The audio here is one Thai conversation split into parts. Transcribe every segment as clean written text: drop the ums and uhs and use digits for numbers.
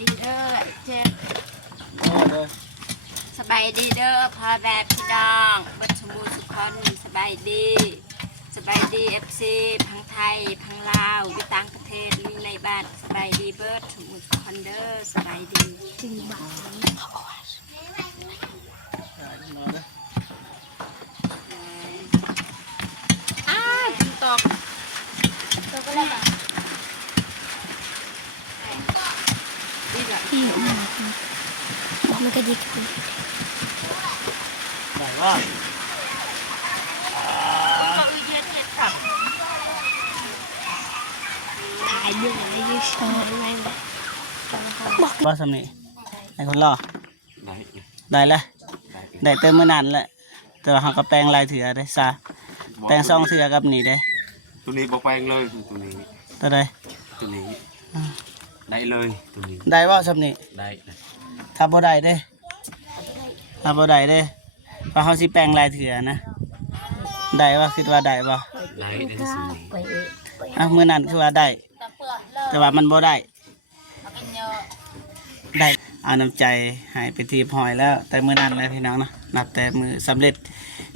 ดีเด้อเจ็บสบายดีเด้อพอแบบพี่น้องบัดสมูสุขคนสบายดีเอฟซีพังไทยพังลาวอยู่ต่างประเทศหรือในบ้านสบายดีเบิร์ดสมูสุขคนเด้อสบายดีจริงบ้าตกก็ได้ป่ะพี่มันก็ดีขึ้นไหนว่าได้เยอะเลยยิ่งชอบอะไรแบบว่าสำนีไอ้คนรอได้แล้วได้เติมเมื่อนานแล้วแต่ว่าเขาก็แปลงลายเถื่อได้ซะแปลงซองเถื่อกับนี่ได้ตัวนี้บ่แปลงเลยตัวนี้ตัวใดตัวนี้ได้เลยตัวนี้ได้ว่าสำนีได้ถ้าบ่ได้เด้ถ้าบ่ได้เด้ว่าเขาสิแปลงลายเถื่อนะได้ว่าคิดว่าได้บ่ได้ได้สิเมื่อนั้นคือว่าได้แต่ว่ามันบ่ได้ได้เอาน้ำใจให้ไปทีพอยแล้วแต่เมื่อนั้นแล้วพี่น้องเนาะนับแต่มือสำเร็จ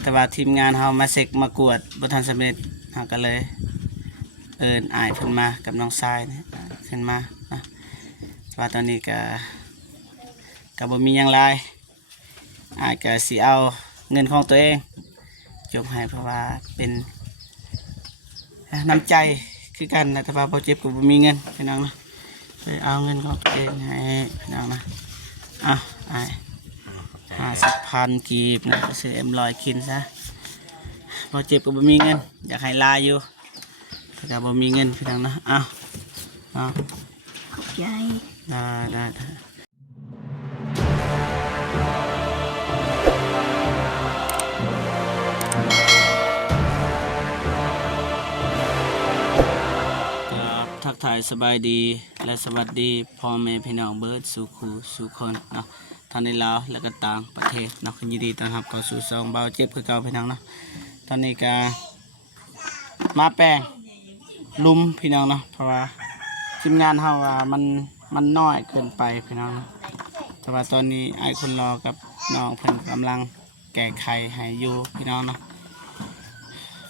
แต่ว่าทีมงานเขามาเซ็กมากวดบ่ทันสำเร็จเขาก็เลยอายขึ้นมากับน้องทรายเนี่ยขึ้นมานะว่าตอนนี้ก็บ่มีหยังหลายอายก็สิเอาเงินของตัวเองจบให้เพราะว่าเป็นน้ำใจคือกันนะแต่ว่าพอเจ็บก็บ่มีเงินพี่น้องนะเลยเอาเงินของตัวเองให้พี่น้องนะ50,000 กีบนะซื้อM100กินซะพอเจ็บก็บ่มีเงินอยากให้ลาอยู่แต่ก็บ่มีเงินพี่น้องนะใหญ่ได้ทักทายสบายดีและสวัสดีพ่อแม่พี่น้องเบิร์ดสู่คู่สู่คนเนาะทางในลาวและก็ต่างประเทศเนาะยินดีต้อนรับเข้าสู่ซองเบาเจ็บคือเก่าพี่น้องเนาะตอนนี้ก็มาแปลงลุมพี่น้องเนาะเพราะว่าทีมงานเฮาว่ามันน้อยเกินไปพี่น้องแต่ว่าตอนนี้ไอ้คนรอกับน้องเพิ่นกำลังแก้ไขให้อยู่พี่น้องเนาะ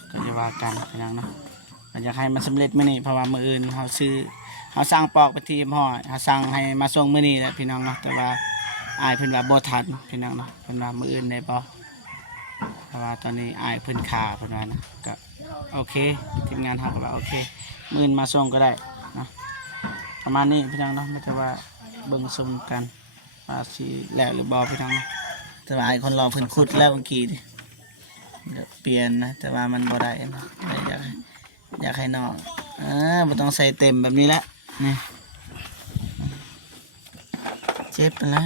ก็จะว่ากันพี่น้องเนาะอยากให้มันสำเร็จมื้อนี้เพราะว่ามื้ออื่นเขาสร้างปอกไปทีมห่อเขาสั่งให้มาส่งมื้อนี้แหละพี่น้องเนาะแต่ว่าอายเพิ่นว่าบ่ทันพี่น้องเนาะเพิ่นว่ามื้ออื่นได้บ่เพราะว่าตอนนี้อายเพิ่นขาเพิ่นว่านะก็โอเคทีมงานเฮาก็ว่าโอเคมื้ออื่นมาส่งก็ได้นะประมาณนี้พี่น้องเนาะไม่ใช่ว่าเบิ่งซุ่มกันว่าสิแล้วหรือบ่พี่น้องแต่ว่าอายคนรอเพิ่นขุดแล้วเมื่อกี้นี่เปลี่ยนนะแต่ว่ามันบ่ได้นะอยากให้น้องไม่ต้องใส่เต็มแบบนี้แล้วนี่เจ็บไปแล้ว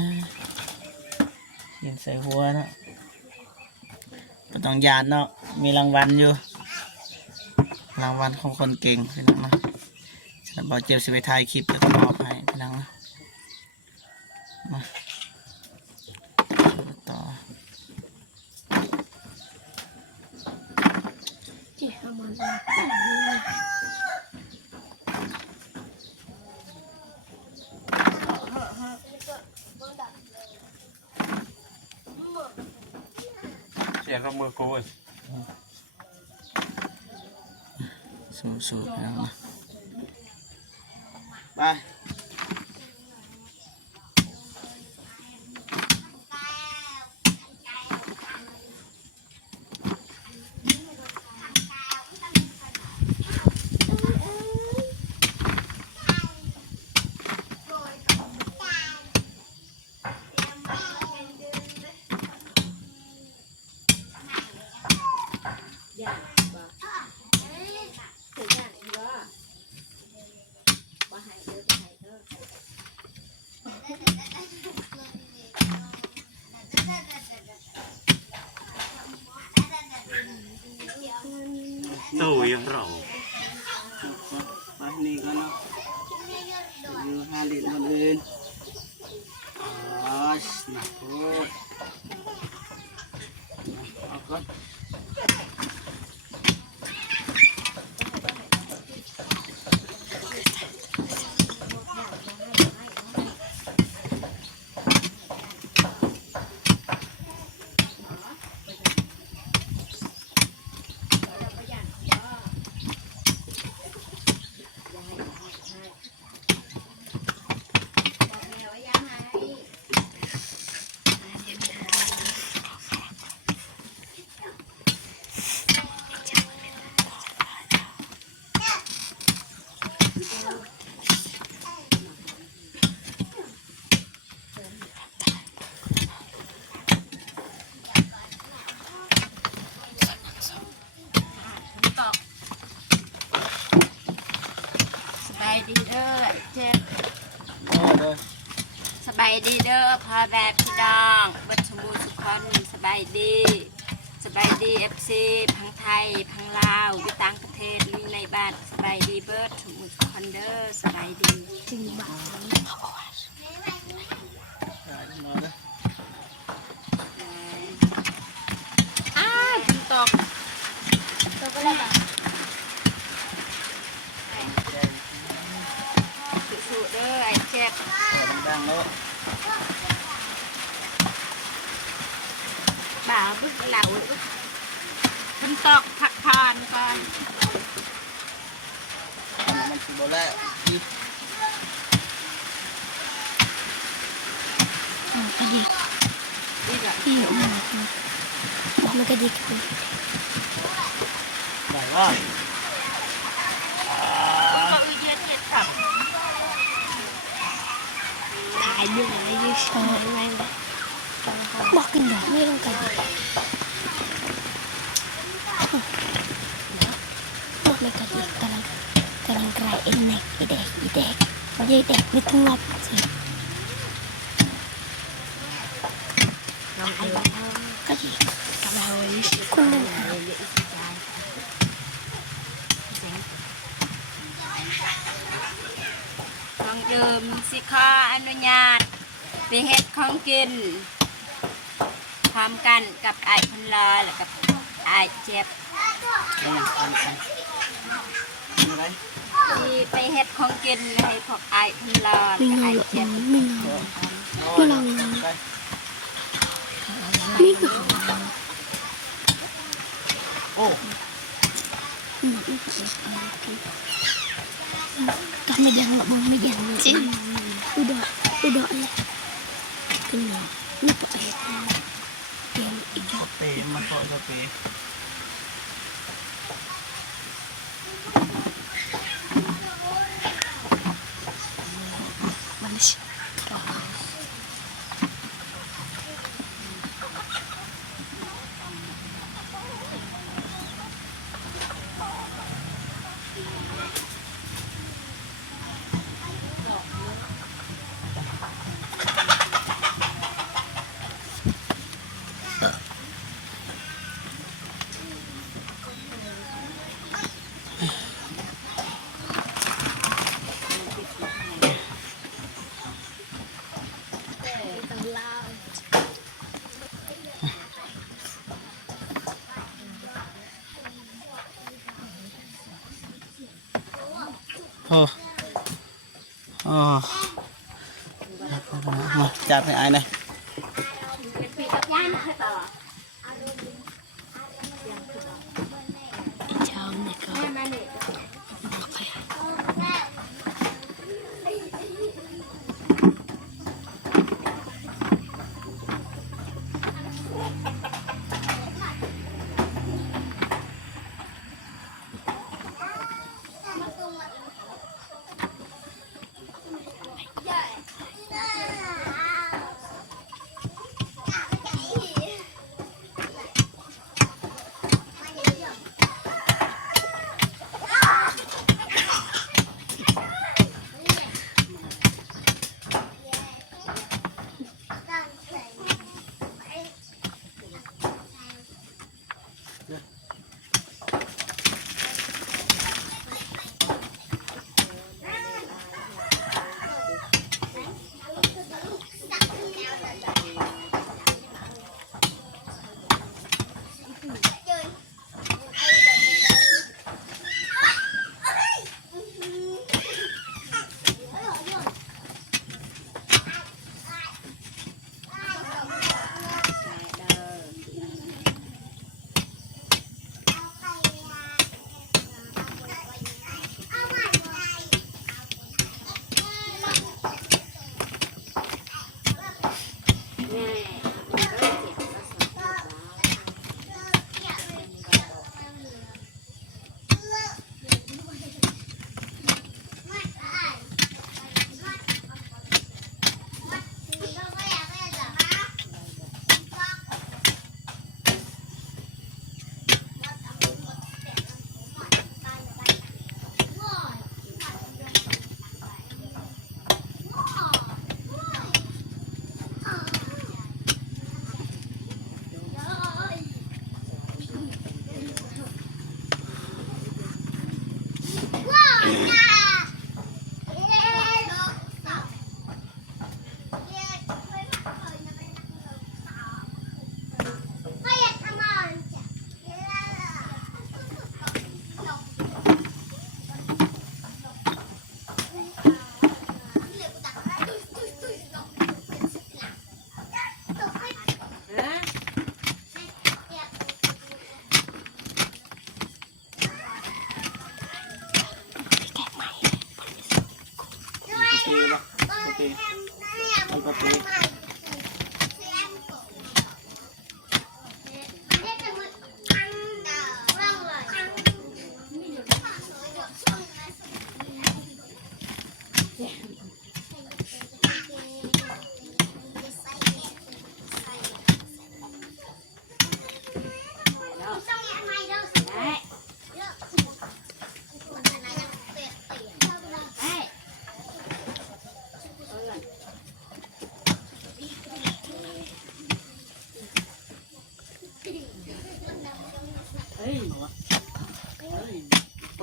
ยิงใส่หัวนะไม่ต้องยานเนาะมีรางวัลอยู่รางวัลของคนเก่งพี่น้องนะฉันบอกเจ็บสิไปถ่ายคลิปแล้วก็มอบให้พี่น้องนะมาต่อเสียงกับมือโกยสู้ๆแล้วนะไปตู้ยังรอไปนี่ก็เนาะอยู่หาลิตรคนอื่นหนักโคตรเอาก่อน ดีเด้อเจ็บสบายดีเด้อพอแบบพี่น้องบัชมูสุขอนสบายดีเอฟซีพังไทยพังลาวอยู่ต่างประเทศลิงในบ้านสบายดีเบิร์ดทุกคนเด้อสบายดีจริงบ้าฝนตกก็แล้วแบบสู้ๆเด้อไอ้เจ็บดังๆแล้ว บ่าวบึกเหล่าฝนตกพักผ่อนก่อน มันสิบ่แล้วอีก กระดิก ดีกว่า ที่อยู่มันกระดิก ได้ว่า ก็อือเย็นเย็นขับ ถ่ายเยอะเลยยืดช้อนแรงบอกกันดอกไม่ต้องกระดิกบอกไม่กระดิกกำลังไกลเอ็นเน็กอีเด็กไม่ได้เด็กไม่ต้องงบสิกระดิกคุณนั่น ของเดิมสิขออนุญาตไปเฮ็ดของกินพร้อมกันกับไอ้คนรอและกับไอ้เจ็บ แล้วยังทันมีอะไร ที่ไปเฮ็ดของกินให้พวกไอ้คนรอ ไม่ และ นอ ไอ้ นหรอก เจ็บ ไม่นอนไม่ลองนอน ไป ไม่นอน โอ้ ก็ไม่ยังหรอกมึงไม่ยังจริงอุดรเลยขึ้นมาไม่ปล่อยเดี๋ยวอีก สเปรย์มาขอสเปรย์ มันชิ โอ้โอ้มาจับให้อายหน่อย เป็นปีกับย่านต่อ อีเช้าเนี่ยก็ แม่มาเนี่ย บอกไป เ papi. Al papi.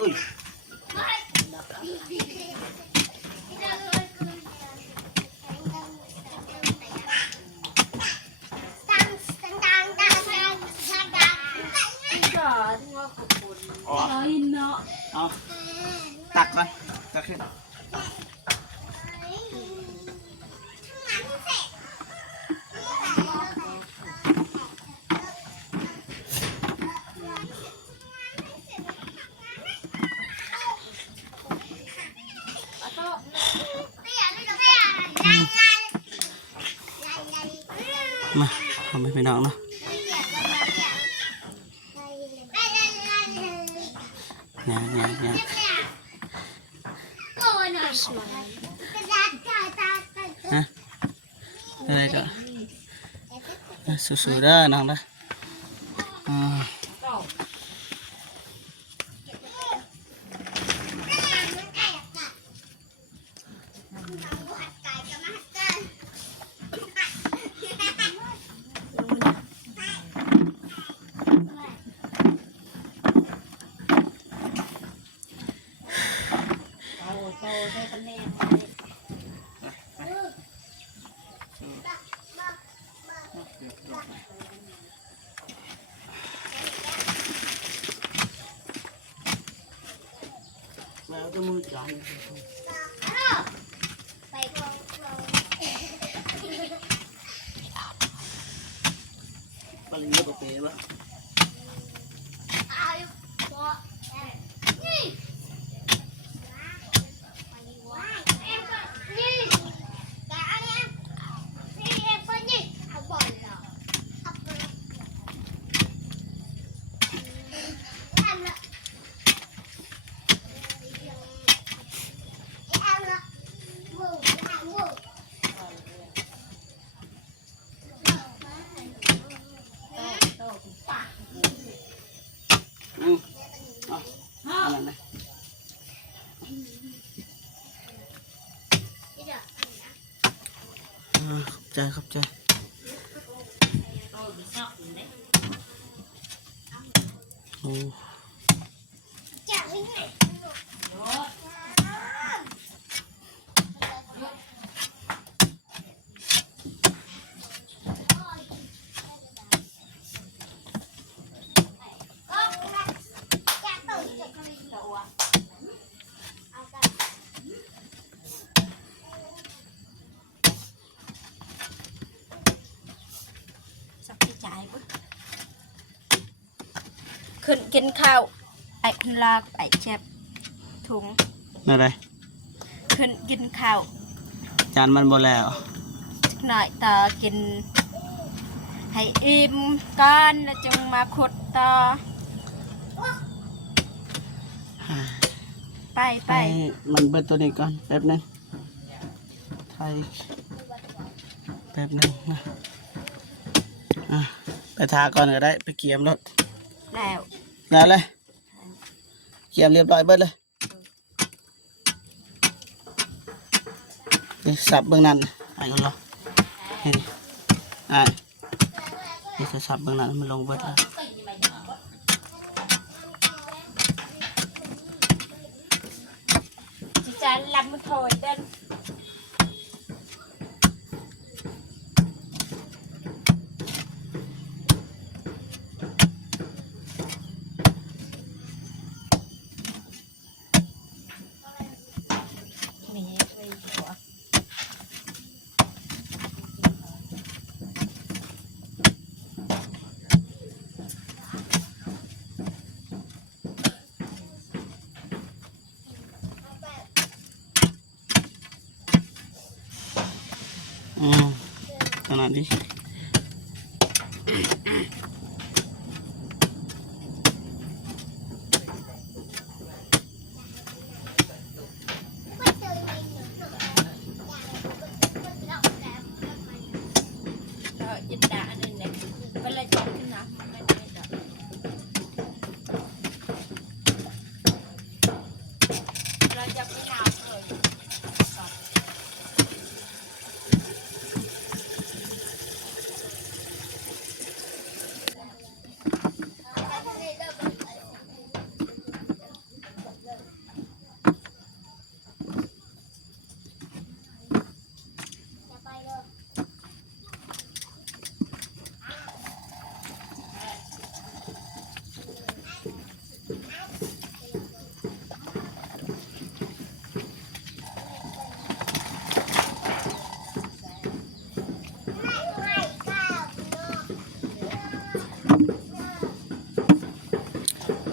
Ui.เอาตักก่อนตักขึ้นมาทำให้พี่น้องเนาะเนี่ยฮะอะไรก็สู้ๆได้น้องนะแล้วจะมือจังปลาเยอะกว่าเป๊ะปะอะไรนะขอบใจโอ้ขึ้นกินข้าวไอ้ลากไอ้เจ็บถุง อะไร ขึ้นกินข้าว จานมันบ่แล้ว หน่อยต่อกินให้อิ่มก่อนแล้วจึงมาขุดต่อไป ให้มันเบิดตัวนี้ก่อนแป๊บนึงไทยแป๊บนึงนะไปทาก่อนก็ได้ไปเกียมรถ แล้ว แล้วเลยเกียมเรียบร้อยเบิดเลยนี่สับเบื้องนั้นไอ้คนรอนี่นี่จะสับเบื้องนั้นมันลงเบิดแล้ว จะลำมันโถยเดิน เ นั้นดิจิตดาอันนี้เนี่ยเวลาจะขึ้นนะไม่ได้ดอกเราจะไปหาเลย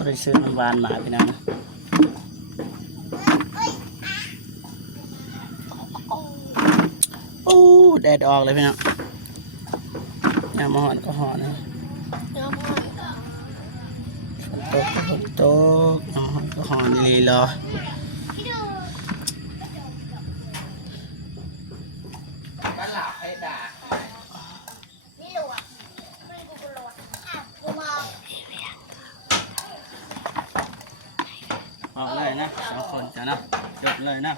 บริสุทธิ์น้ำหวานมาพี่น้องนะโอ้แดดออกเลยพี่น้องยามมาหอนก็หอนนะฝนตกยามมาหอนก็หอนนี่เลยรอออกเลยนะสองคนจ้ะนะจบเลยนะ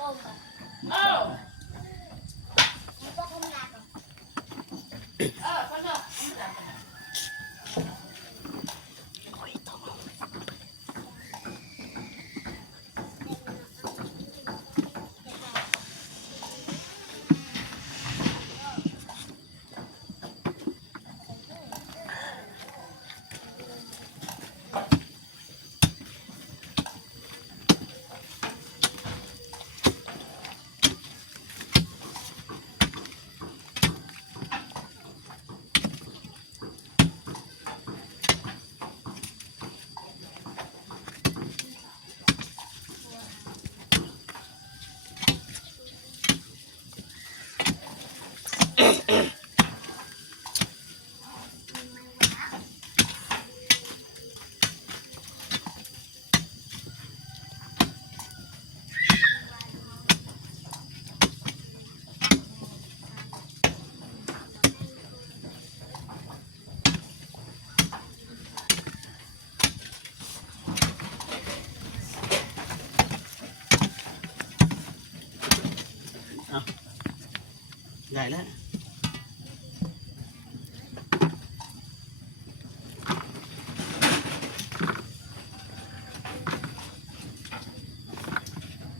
ได้แล้ว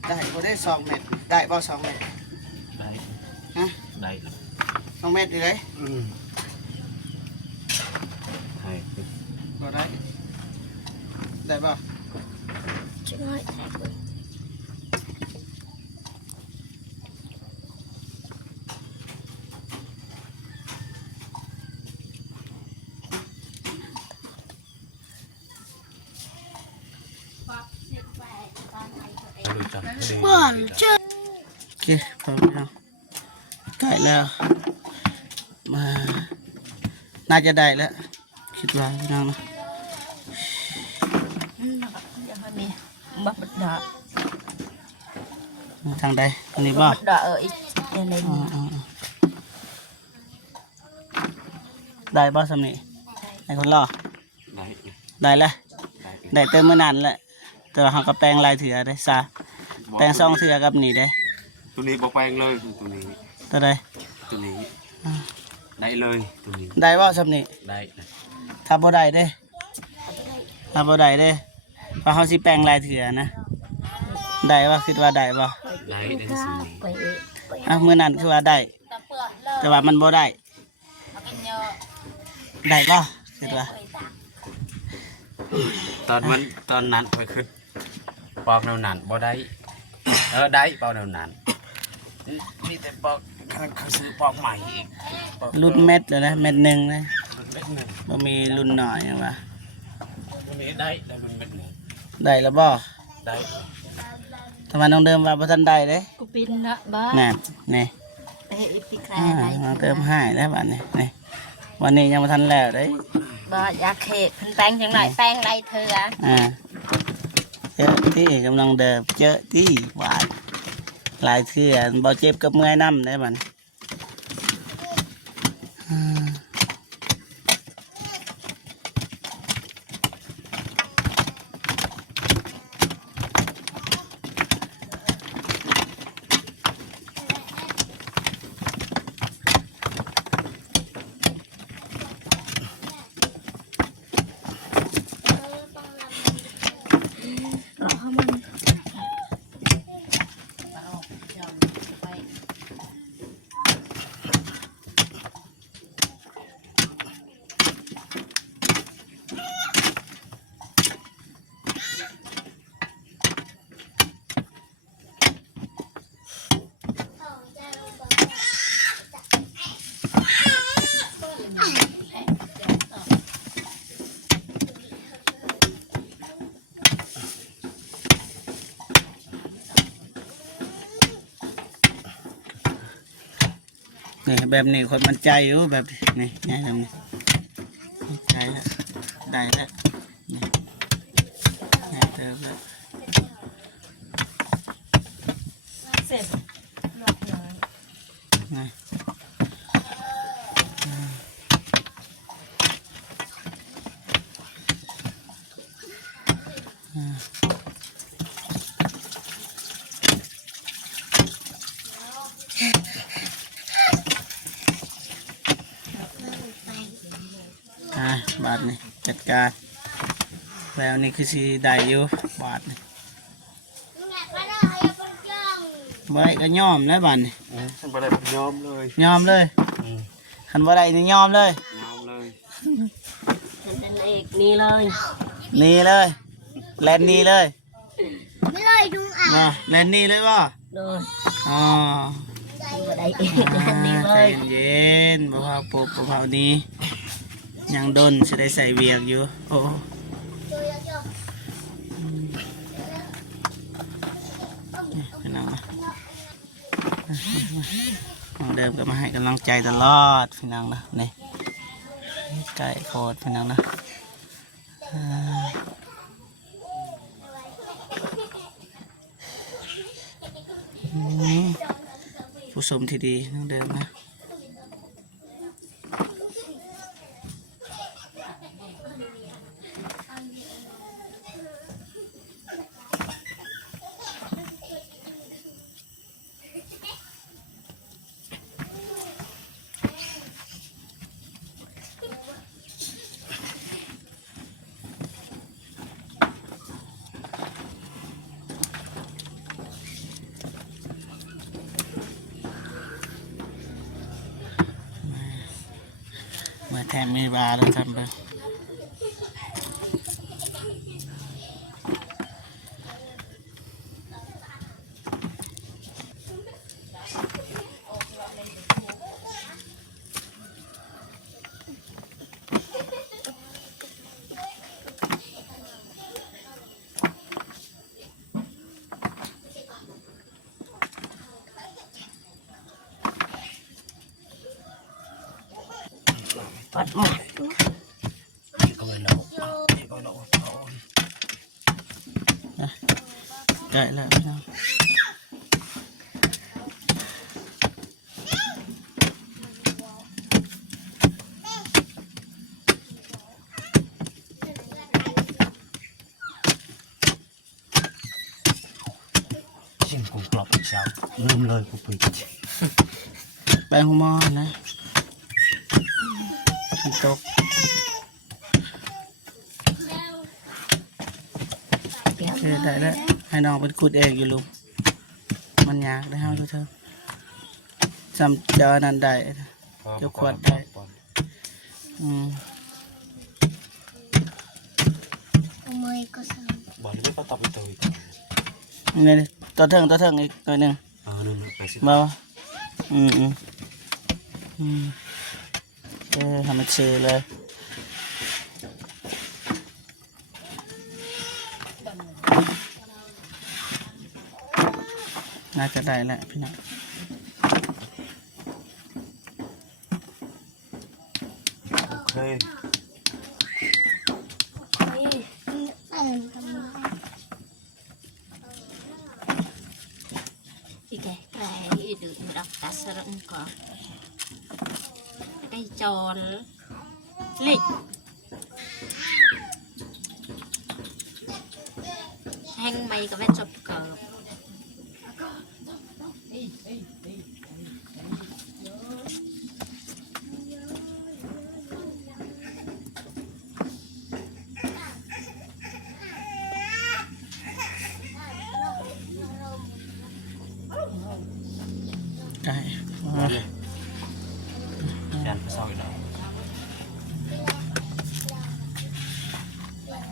ได้ก็ได้2 เม็ดได้บ่2 เม็ด ได้ ฮะ ได้แล้ว 2 เม็ดเลย ให้ บ่ได้ได้บ่ ช่วย รู้จัก บ้านเจอ โอเคพอแล้วได้แล้วมาน่าจะได้แล้วคิดว่าพี่น้องนะ ยังไม่มีบักบัดดา ทางใดอันนี้บ่ บัดดาอีกอะไร อ๋อ นี่ อ๋อได้บ่สำนี้ให้คนรอ ได้ ได้แล้ว ได้ ได้เติมมื้อนานแล้วแต่ว่าเขาก็แปลงลายเถื่อได้ซะแปลง2 เถื่อกับนี่ได้ ตัวนี้บ่แปลงเลยตัวนี้ ตัวใด ตัวนี้ได้เลยตัวนี้ ได้บ่สำนี้ ได้ ถ้าบ่ได้เด้ถ้าบ่ได้เด้เพราะเขาสิแปลงลายเถื่อนะได้บ่คิดว่าได้บ่ ได้ได้ตัวนี้ ไป มื้อนั้นคือว่าได้ ตะเปื่อนเลย แต่ว่ามันบ่ได้ มากินเยอะ ได้บ่คิดว่า ตอนนั้นไปขึ้นปอกแนวนั้นบ่ได้ได้ปอกแนวนั้นมีแต่ปอกเขาซื้อปอกใหม่อีกปอก รุ่นเม็ดเลยนะเม็ดหนึงนะ เม็ดหนึ่ง บ่มีรุ่นหน่อยหยังว่า ตัวนี้ได้ได้รุ่นเม็ดหนึ่ง ได้แล้วบ่ ได้ ถ้าว่าน้องเดิมว่าบ่ทันได้เด้ กูปินนะบ้า นั่นนี่ เฮ้ยพี่แคล น้องเติมให้แล้วบัดนี้นี่วันนี้ยังมาทันแล้วเด้ย บ่อยากเขกขึ้นแป้งจังหน่อยแป้งไรเธอ เจอที่กำลังเดิมเจอที่หวานหลายเทื่อบ่เจ็บกับเมื่อยน้ำได้บัดรอให้มัน นี่แบบนี้คนมันใจอยู่แบบนี่ง่ายทำนี่ใจแล้วได้แล้วนี่ง่ายเติมแล้ว เสร็จหลอกน้อย ง่ายบาทนี่จัดการแล้วนี่คือสีได้อยู่บาทนี่บ่ได้ก็ยอมแล้วบาทนี่ ฉันบ่ได้ยอมเลย ยอมเลยคันบ่ได้นี่ยอมเลย ยอมเลย นั่นเอกนี่เลย นี่เลยแลนนี่เลย ไม่เลยดุงอ่ะ ว่าแลนนี่เลยว่า โดน อ๋อ บ่ได้เอกนั่นนี่เล ใจ ย เย็นๆบ่พาปุ๊บบ่พานี้ยังดนสิได้ใส่เวียกอยู่โอ้นี่พี่น้องน้องเดิมก็มาให้กำลังใจตลอดพี่น้องนะนี่ไก่โคตรพี่น้องนะผู้ชมที่ดีน้องเดิมนะเมื่อแทนมีบาแล้วทำไปปัดหมด ก็ไม่รู้นี่ก็รู้ ไก่แล้วพี่น้องชิมกุ้งกรอบอีกเช้าลืมเลยกูไป แป้งหัวหม้อนะมันตกโอเคได้แล้วให้น้องเป็นขุดเองอยู่ลุงมันยากได้เฮาทุกท่านจำจอนั้นได้เจ้าขวดได้อืม เอามือก็สั่ง บอลไม่ก็ตอบไปตัวอีก นี่ตัวเทิงอีกตัวหนึ่ง นั่นไปสิ บ่ทำมันชื่อเลยน่าจะได้แหละพี่น้อง ย อีแกไก่ดื้อดักตาสระงก่อนไก่จอนลิกแห้งไม่ก็แม่จบเกิบ ไก่ ยันไปซอยหน่อย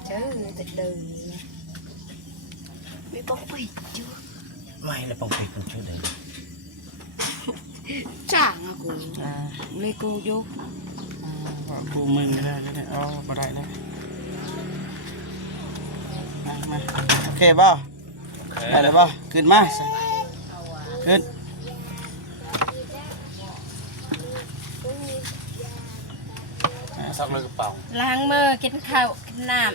chứ từ từ bị bóc quỷ chưa ไม่แล้วปองปีกันช่วยได้ chẳng à cô อ่า lấy cô vô ว่ากูมึงก็ได้อ๋อบ่ได้แล้วมาโอเคบ่ได้แล้วบ่ขึ้นมาขึ้น ซอกเลยกระเป๋า lang mơ cái khẩu cái nạm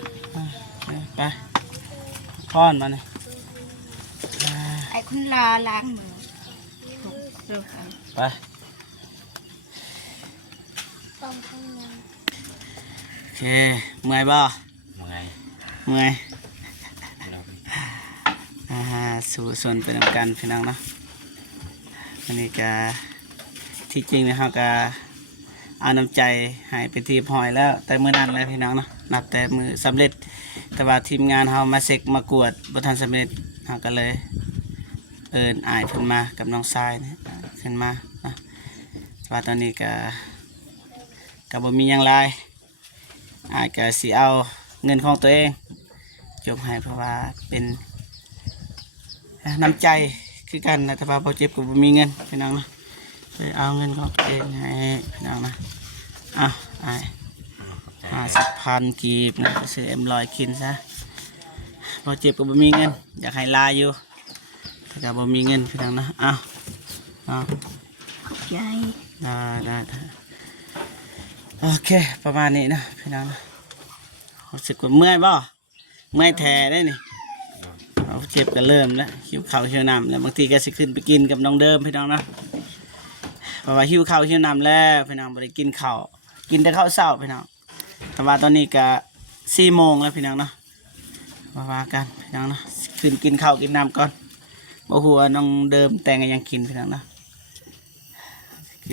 ไปค้อนมาเนี่ย ai cũng lo lang mơ rồi ไปโอเคเมื่อยบ่ ยังไง เมื่อยสู่ส่วนเป็นกันพี่น้องเนาะอันนี้ก็ที่จริงนะครับก็เอาน้ำใจให้เป็นทีมหอยแล้วแต่มือนั้นเลยพี่น้องเนาะนับแต่มือสำเร็จแต่ว่าทีมงานเรามาเซ็กมากวดบ่ทันสำเร็จเราก็เลยเอิญอายเพิ่นมากับน้องทรายเนี่ยขึ้นมานะแต่ว่าตอนนี้ก็บ่มีหยังหลายอายก็สิเอาเงินของตัวเองจบให้เพราะว่าเป็นน้ำใจคือกันนะแต่ว่าบ่เจ็บก็บ่มีเงินพี่น้องเนาะเลยเอาเงินของตัวเองให้พี่น้องนะเอาอาย50,000กีบนะก็ซื้อM100กินซะบ่เจ็บก็บ่มีเงินอยากให้ลาอยู่แต่ก็บ่มีเงินพี่น้องนะเอา dây ได้โอเคประมาณนี้นะพี่น้องนะรู้สึกว่าเมื่อยบ่เมื่อยแท้ได้นี่เอาเจ็บก็เริ่มแล้วหิวข้าวหิวน้ำแล้วบางทีก็สิขึ้นไปกินกับน้องเดิมพี่น้องนะเพราะว่าหิวข้าวหิวน้ำแล้วพี่น้องบ่ได้กินข้าวกินแต่ข้าวเช้าพี่น้องแต่ว่าตอนนี้ก็4 โมงแล้วพี่น้องเนาะว่ากันพี่น้องเนาะขึ้นกินข้าวกินน้ำก่อนบ่ฮู้ว่าน้องเดิมแต่งกันยังกินพี่น้องเนาะ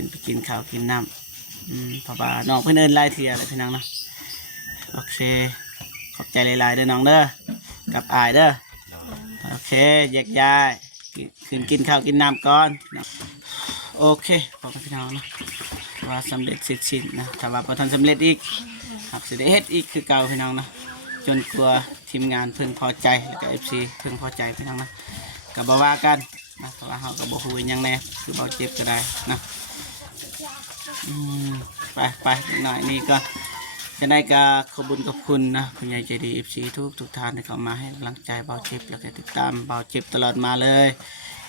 ไปกินข้าวกินน้ำเพราะว่าน้องเพิ่นเอิ้นหลายเที่ยเลยพี่น้องเนาะโอเคขอบใจหลายๆเด้อน้องเด้อกับอายเด้อโอเคแยกย้ายขึ้นกินข้าวกินน้ำก่อนโอเคพอกันพี่น้องเนาะว่าสำเร็จเสร็จสิ้นนะถ้าว่าพอทันสำเร็จอีกหากสิได้เฮ็ดอีกคือเก่าพี่น้องเนาะจนกลัวทีมงานเพิ่งพอใจแล้วก็ FC เพิ่งพอใจพี่น้องเนาะก็บ่ว่ากันนะเพราะว่าเฮาก็บ่ฮู้อิหยังแน่คือเบาเจ็บก็ได้นะไปหน่อยนี่ก็จะได้ก็ขอบคุญกับคุณนะคุณยายใจดี FC ทุกท่านที่เข้ามาให้กำลังใจเบาเจ็บแล้วก็ติดตามเบาเจ็บตลอดมาเลย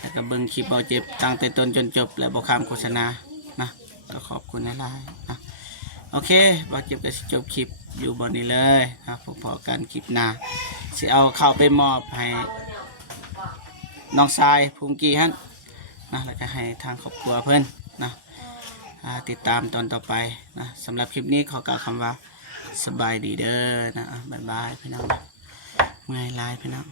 แล้วก็เบิ่งคลิปเบาเจ็บตั้งแต่ต้นจนจบและบ่ข้ามโฆษณานะก็ขอบคุณหลายๆนะโอเคเบาเจ็บก็สิจบคลิปอยู่บนนี้เลยนะพอๆกันคลิปหน้าสิเอาเข้าไปมอบให้น้องทรายภูมิกีฮั่นนะแล้วก็ให้ทางครอบครัวเพิ่นนะติดตามตอนต่อไปนะสำหรับคลิปนี้ขอกล่าวคำว่าสบายดีเด้อนะบ๊ายบายพี่น้องเมื่อยลายพี่น้อง